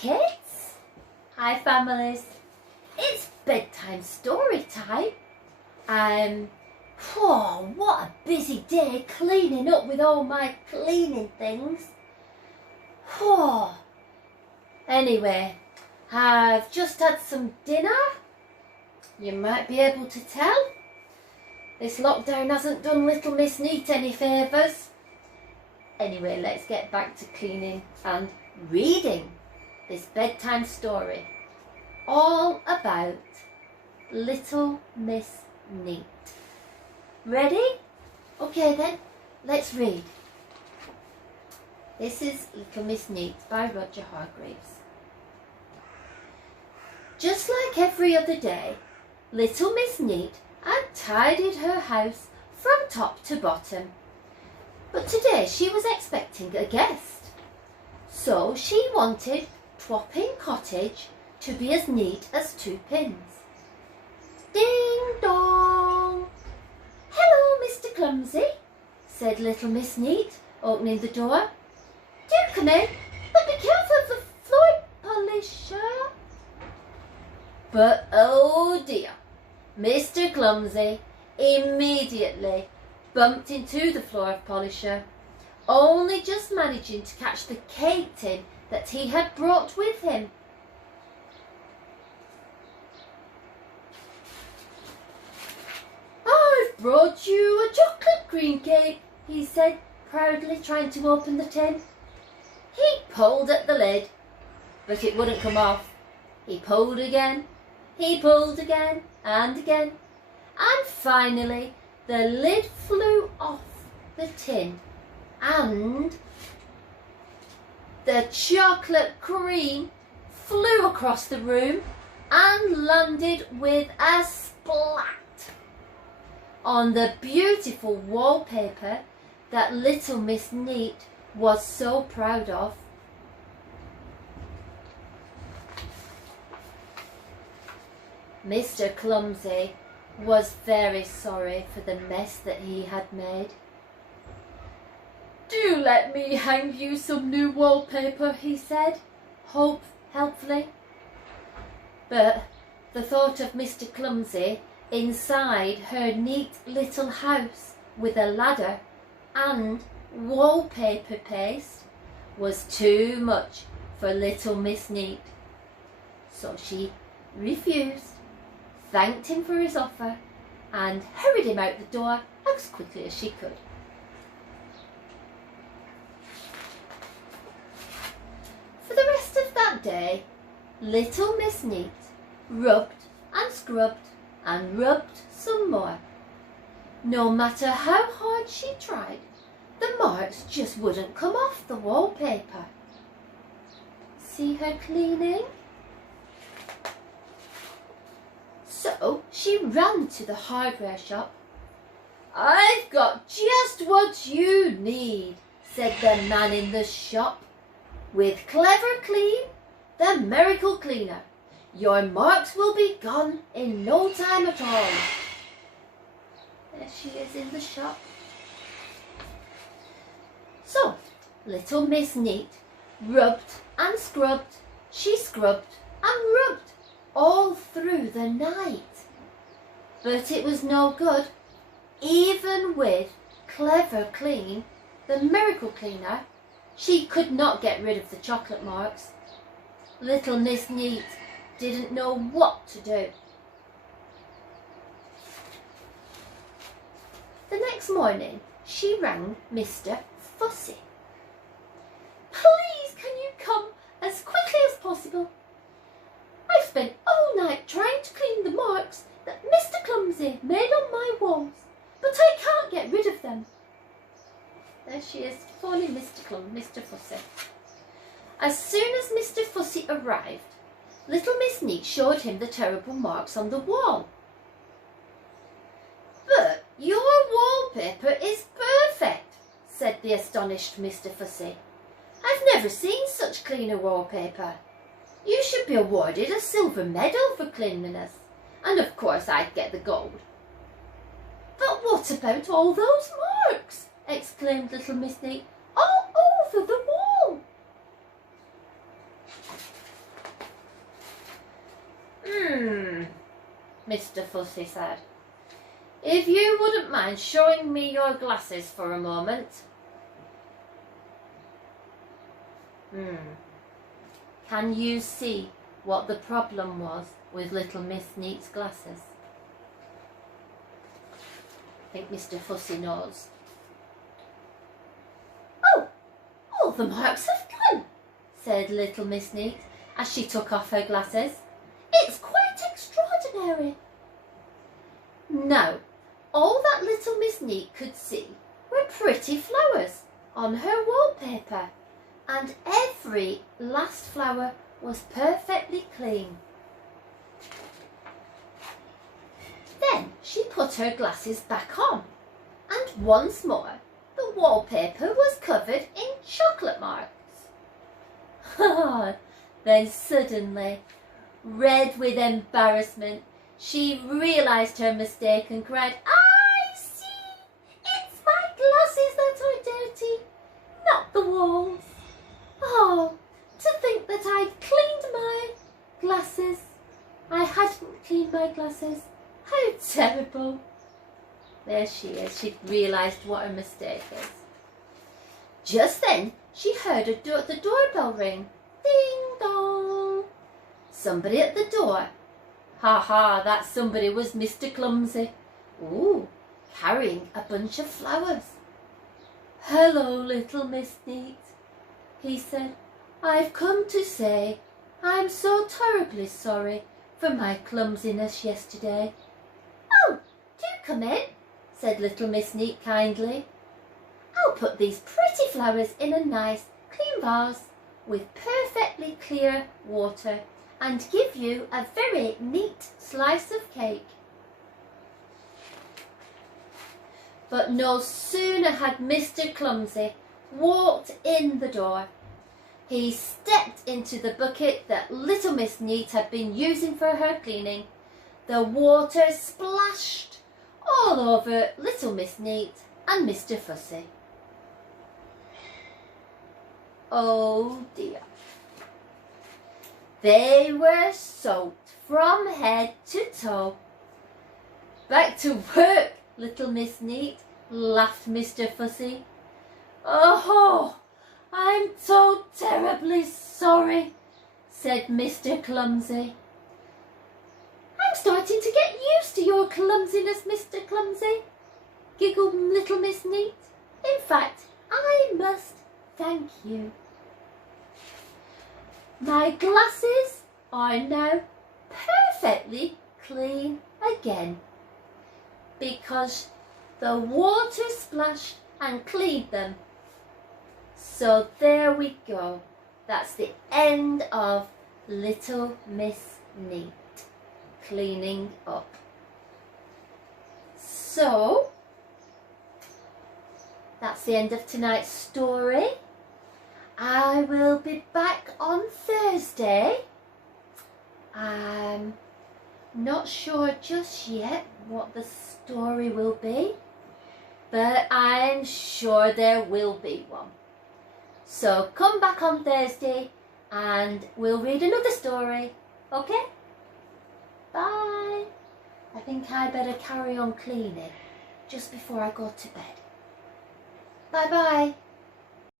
kids! Hi families! It's bedtime story time. What a busy day cleaning up with all my cleaning things. Anyway, I've just had some dinner. You might be able to tell. This lockdown hasn't done little Miss Neat any favours. Anyway, let's get back to cleaning and reading this bedtime story. All about Little Miss Neat. Ready? Okay then, let's read. This is Little Miss Neat by Roger Hargreaves. Just like every other day, Little Miss Neat had tidied her house from top to bottom. But today she was expecting a guest. So she wanted Twapping Cottage to be as neat as two pins. Ding dong! Hello, Mr. Clumsy, said Little Miss Neat, opening the door. Do come in, but be careful of the floor polisher. But oh dear, Mr. Clumsy immediately bumped into the floor polisher, only just managing to catch the cake tin that he had brought with him. I've brought you a chocolate cream cake, he said, proudly trying to open the tin. He pulled at the lid, but it wouldn't come off. He pulled again, he pulled again and again, and finally the lid flew off the tin and the chocolate cream flew across the room and landed with a splat on the beautiful wallpaper that Little Miss Neat was so proud of. Mr. Clumsy was very sorry for the mess that he had made. Do let me hang you some new wallpaper, he said, helpfully. But the thought of Mr. Clumsy inside her neat little house with a ladder and wallpaper paste was too much for Little Miss Neat. So she refused, thanked him for his offer, and hurried him out the door as quickly as she could. For the rest of that day, Little Miss Neat rubbed and scrubbed and rubbed some more. No matter how hard she tried, the marks just wouldn't come off the wallpaper. See her cleaning? So she ran to the hardware shop. I've got just what you need, said the man in the shop. With Clever Clean, the miracle cleaner, your marks will be gone in no time at all. There she is in the shop. So, Little Miss Neat rubbed and scrubbed, she scrubbed and rubbed all through the night. But it was no good. Even with Clever Clean, the miracle cleaner, she could not get rid of the chocolate marks. Little Miss Neat didn't know what to do. The next morning, she rang Mr. Fussy. Please, can you come as quickly as possible? I've spent all night trying to clean the marks that Mr. Clumsy made on my walls, but I can't get rid of them. There she is, phoning Mr. Fussy. As soon as Mr. Fussy arrived, Little Miss Neat showed him the terrible marks on the wall. But your wallpaper is perfect, said the astonished Mr. Fussy. I've never seen such cleaner wallpaper. You should be awarded a silver medal for cleanliness, and of course I'd get the gold. But what about all those marks? Exclaimed Little Miss Neat. All over the wall. Mr. Fussy said. "If you wouldn't mind showing me your glasses for a moment." Can you see what the problem was with little Miss Neat's glasses? I think Mr. Fussy knows. "Oh, all the marks have gone," said little Miss Neat as she took off her glasses. "It's quite extraordinary." Now, all that little Miss Neat could see were pretty flowers on her wallpaper, and every last flower was perfectly clean. Then she put her glasses back on, and once more the wallpaper was covered in chocolate marks. Then suddenly, red with embarrassment, she realised her mistake and cried, "I see! It's my glasses that are dirty, not the walls. Oh, to think that I'd cleaned my glasses. I hadn't cleaned my glasses. How terrible." There she is. She realised what her mistake is. Just then she heard the doorbell ring. Ding dong. Somebody at the door. Ha ha, that somebody was Mr. Clumsy. Ooh, carrying a bunch of flowers. "Hello, little Miss Neat," he said. "I've come to say I'm so terribly sorry for my clumsiness yesterday." "Oh, do come in," said little Miss Neat kindly. "I'll put these pretty flowers in a nice clean vase with perfectly clear water and give you a very neat slice of cake." But no sooner had Mr. Clumsy walked in the door, he stepped into the bucket that little Miss Neat had been using for her cleaning. The water splashed all over little Miss Neat and Mr. Fussy. Oh dear. They were soaked from head to toe. "Back to work, little Miss Neat," laughed Mr. Fussy. "Oh, I'm so terribly sorry," said Mr. Clumsy. "I'm starting to get used to your clumsiness, Mr. Clumsy," giggled little Miss Neat. "In fact, I must thank you. My glasses are now perfectly clean again because the water splashed and cleaned them." So there we go. That's the end of little Miss Neat cleaning up. So that's the end of tonight's story. I will be back on Thursday. I'm not sure just yet what the story will be, but I'm sure there will be one. So come back on Thursday and we'll read another story, okay? Bye. I think I better carry on cleaning just before I go to bed. Bye bye.